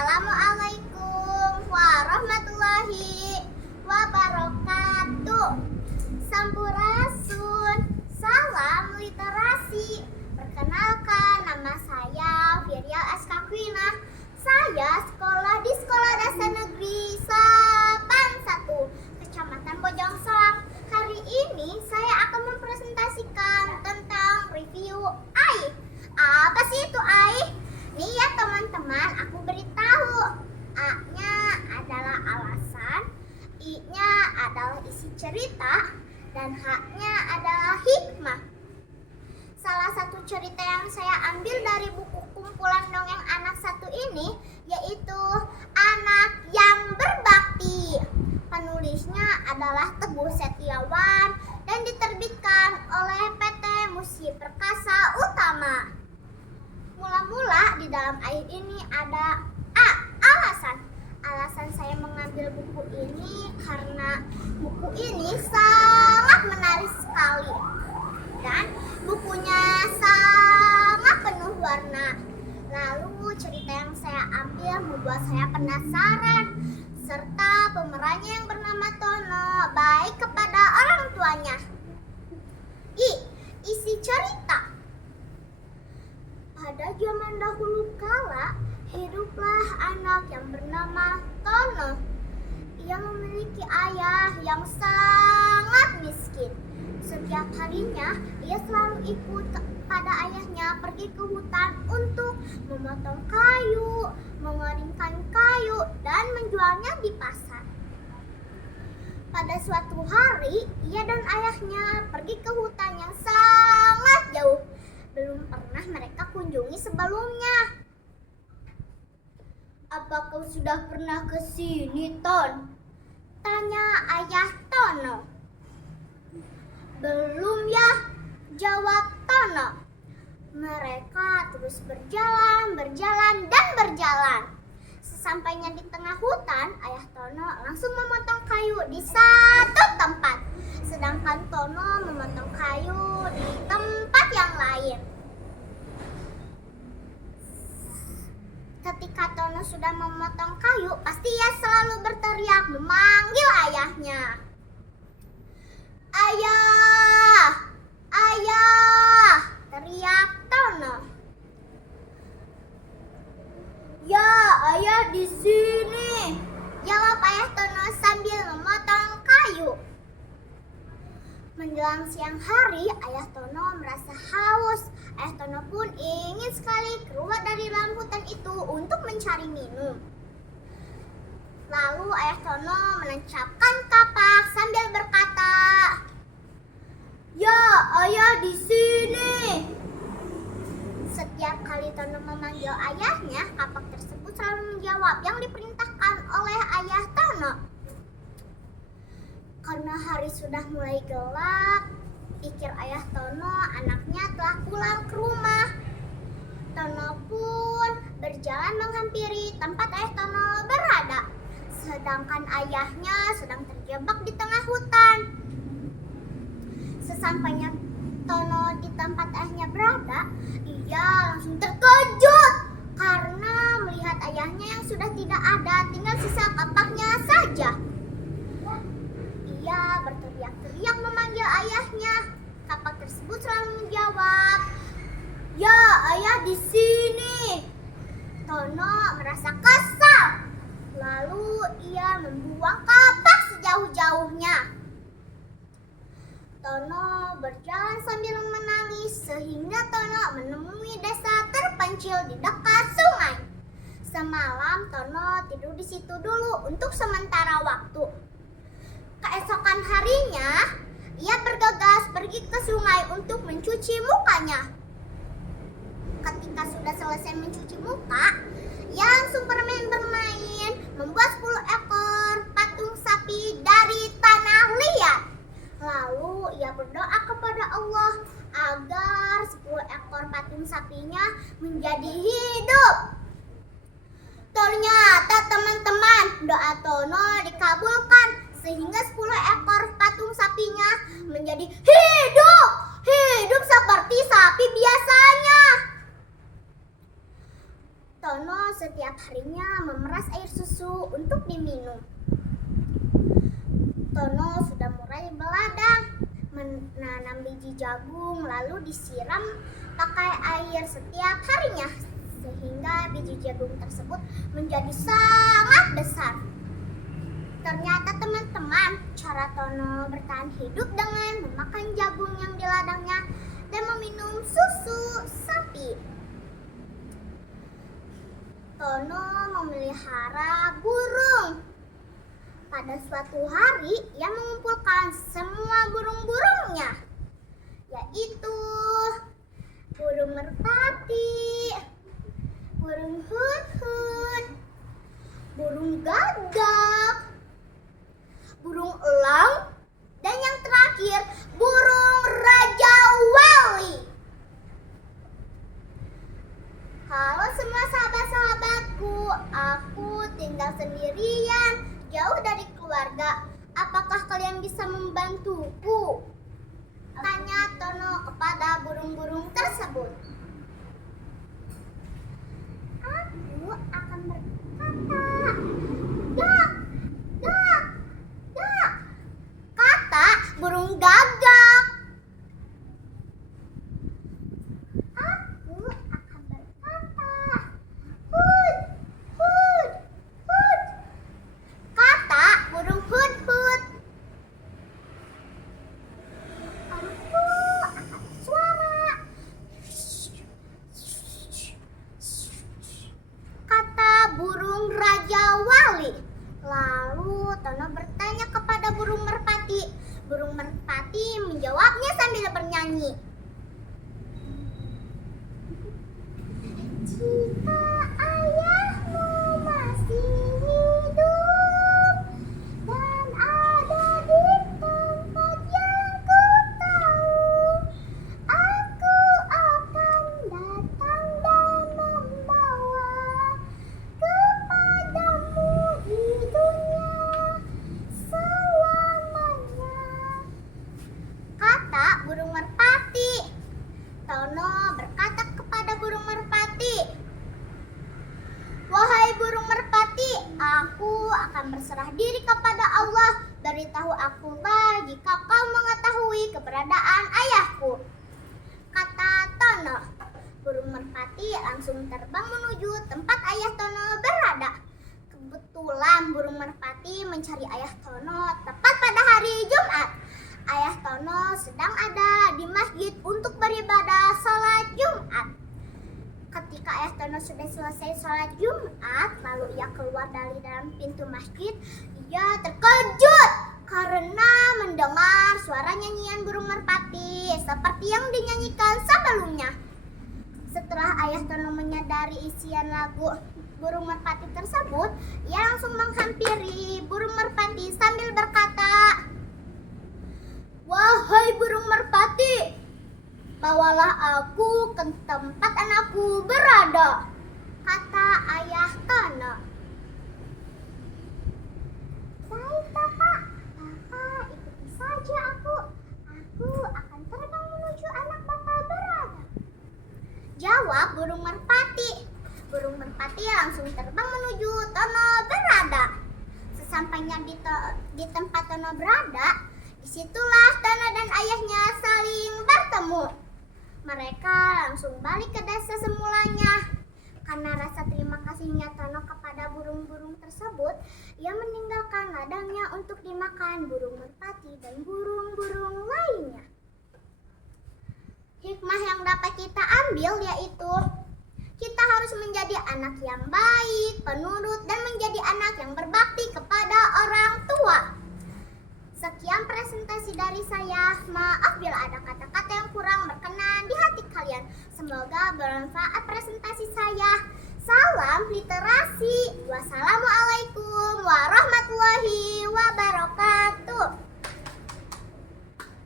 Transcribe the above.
Assalamualaikum warahmatullahi wabarakatuh. Sampurasun, salam literasi. Perkenalkan, nama saya Virial Askakwina. Saya sekolah di Sekolah Dasar Negeri Sapan 1, Kecamatan Bojong Soang. Hari ini saya akan mempresentasikan tentang review AI. Apa sih itu AI? Nih ya teman-teman, aku beritahu. A-nya adalah alasan, I-nya adalah isi cerita, dan H-nya adalah hikmah. Salah satu cerita yang saya ambil dari buku kumpulan dongeng anak satu ini yaitu Anak yang Berbakti. Penulisnya adalah Teguh Setiawan dan diterbitkan oleh PT Musi Perkasa Utama. Mula-mula di dalam ayat ini ada alasan. Alasan saya mengambil buku ini karena buku ini sangat menarik sekali. Dan bukunya sangat penuh warna. Lalu cerita yang saya ambil membuat saya penasaran. Serta pemerannya yang bernama Tono baik kepada orang tuanya. Isi cerita. Pada zaman dahulu kala, hiduplah anak yang bernama Tono. Ia memiliki ayah yang sangat miskin. Setiap harinya, ia selalu ikut pada ayahnya pergi ke hutan untuk memotong kayu, mengeringkan kayu, dan menjualnya di pasar. Pada suatu hari, ia dan ayahnya pergi ke hutan yang sangat jauh. Belum pernah mereka kunjungi sebelumnya. "Apa kau sudah pernah ke sini, Ton?" tanya ayah Tono. "Belum ya," jawab Tono. Mereka terus berjalan, dan berjalan. Sesampainya di tengah hutan, ayah Tono langsung memotong kayu di satu tempat. Sedangkan Tono memotong kayu di tempat yang lain. Ketika Tono sudah memotong kayu, pasti ia selalu berteriak memanggil ayahnya. "Ayah! Ayah!" teriak Tono. "Ya, ayah di sini," jawab ayah Tono sambil memotong kayu. Menjelang siang hari, ayah Tono merasa haus. Ayah Tono pun ingin sekali keluar dari dalam hutan itu untuk mencari minum. Lalu ayah Tono menancapkan kapak sambil berkata, "Ya, ayah di sini." Setiap kali Tono memanggil ayahnya, kapak tersebut selalu menjawab yang diperintahkan oleh ayah Tono. Karena hari sudah mulai gelap, pikir ayah Tono anaknya telah pulang ke rumah. Tono pun berjalan menghampiri tempat ayah Tono berada. Sedangkan ayahnya sedang terjebak di tengah hutan. Sesampainya Tono di tempat ayahnya berada, ia langsung terkejut karena melihat ayahnya yang sudah tidak ada, tinggal sisa kapaknya saja. Ia berteriak-teriak memanggil ayahnya. Kapak tersebut selalu menjawab, "Ya, ayah di sini." Tono merasa kesal. Lalu ia membuang kapak sejauh-jauhnya. Tono berjalan sambil menangis sehingga Tono menemui desa terpencil di dekat sungai. Semalam Tono tidur di situ dulu untuk sementara waktu. Keesokan harinya, ia bergegas pergi ke sungai untuk mencuci mukanya. Ketika sudah selesai mencuci muka, ia langsung bermain, membuat 10 ekor patung sapi dari tanah liat. Lalu ia berdoa kepada Allah agar 10 ekor patung sapinya menjadi hidup. Ternyata teman-teman, doa Tono dikabulkan sehingga 10 ekor patung sapinya menjadi hidup seperti sapi biasanya. Tono setiap harinya memeras air susu untuk diminum. Tono sudah mulai beladang, menanam biji jagung lalu disiram pakai air setiap harinya, sehingga biji jagung tersebut menjadi sangat besar. Ternyata teman-teman, cara Tono bertahan hidup dengan memakan jagung yang di ladangnya dan meminum susu sapi. Tono memelihara burung. Pada suatu hari, ia mengumpulkan semua burung-burungnya, yaitu burung merpati, burung hut-hut, burung gagak, burung elang, dan yang terakhir burung raja wali. Halo semua sahabat-sahabatku, aku tinggal sendirian, jauh dari keluarga. Apakah kalian bisa membantuku? Tanya Tono kepada burung-burung tersebut. Aku akan berkata, dak, dak, dak, kata burung gagak. Aku akan berkata, hut, hut, hut, kata burung hut-hut. Aku akan bersuara, kata burung raja wali. Lalu Tono bertanya kepada burung merpati. Burung merpati menjawabnya sambil bernyanyi. Jika ayahmu masih hidup dan ada di tempat yang ku tahu, aku akan datang dan membawa kepadamu di dunia selamanya, kata burung merpati. Tono berkata kepada burung merpati, wahai burung merpati, aku akan berserah diri kepada Allah. Beritahu akulah jika kau mengetahui keberadaan ayahku, kata Tono. Burung merpati langsung terbang menuju tempat ayah Tono berada. Kebetulan burung merpati mencari ayah Tono tepat pada hari Jumat. Ayah Tono sedang ada di masjid untuk beribadah sholat Jumat. Ketika ayah Tono sudah selesai sholat Jumat, lalu ia keluar dari dalam pintu masjid. Ia terkejut karena mendengar suara nyanyian burung merpati seperti yang dinyanyikan sebelumnya. Setelah ayah Tono menyadari isian lagu burung merpati tersebut, ia langsung menghampiri burung merpati sambil berkata, wahai burung merpati, bawalah aku ke tempat anakku berada, kata ayah Tono. Baik Bapak, Bapak ikuti saja aku. Aku akan terbang menuju anak Bapak berada, jawab burung merpati. Burung merpati langsung terbang menuju Tono berada. Sesampainya di tempat Tono berada, disitulah Tono dan ayahnya saling bertemu. Mereka langsung balik ke desa semulanya. Karena rasa terima kasihnya Tono kepada burung-burung tersebut, ia meninggalkan ladangnya untuk dimakan burung merpati dan burung-burung lainnya. Hikmah yang dapat kita ambil yaitu kita harus menjadi anak yang baik, penurut, dan menjadi anak yang berbakti kepada orang tua. Sekian presentasi dari saya. Maaf bila ada kata-kata yang kurang berkenan di hati kalian. Semoga bermanfaat presentasi saya. Salam literasi.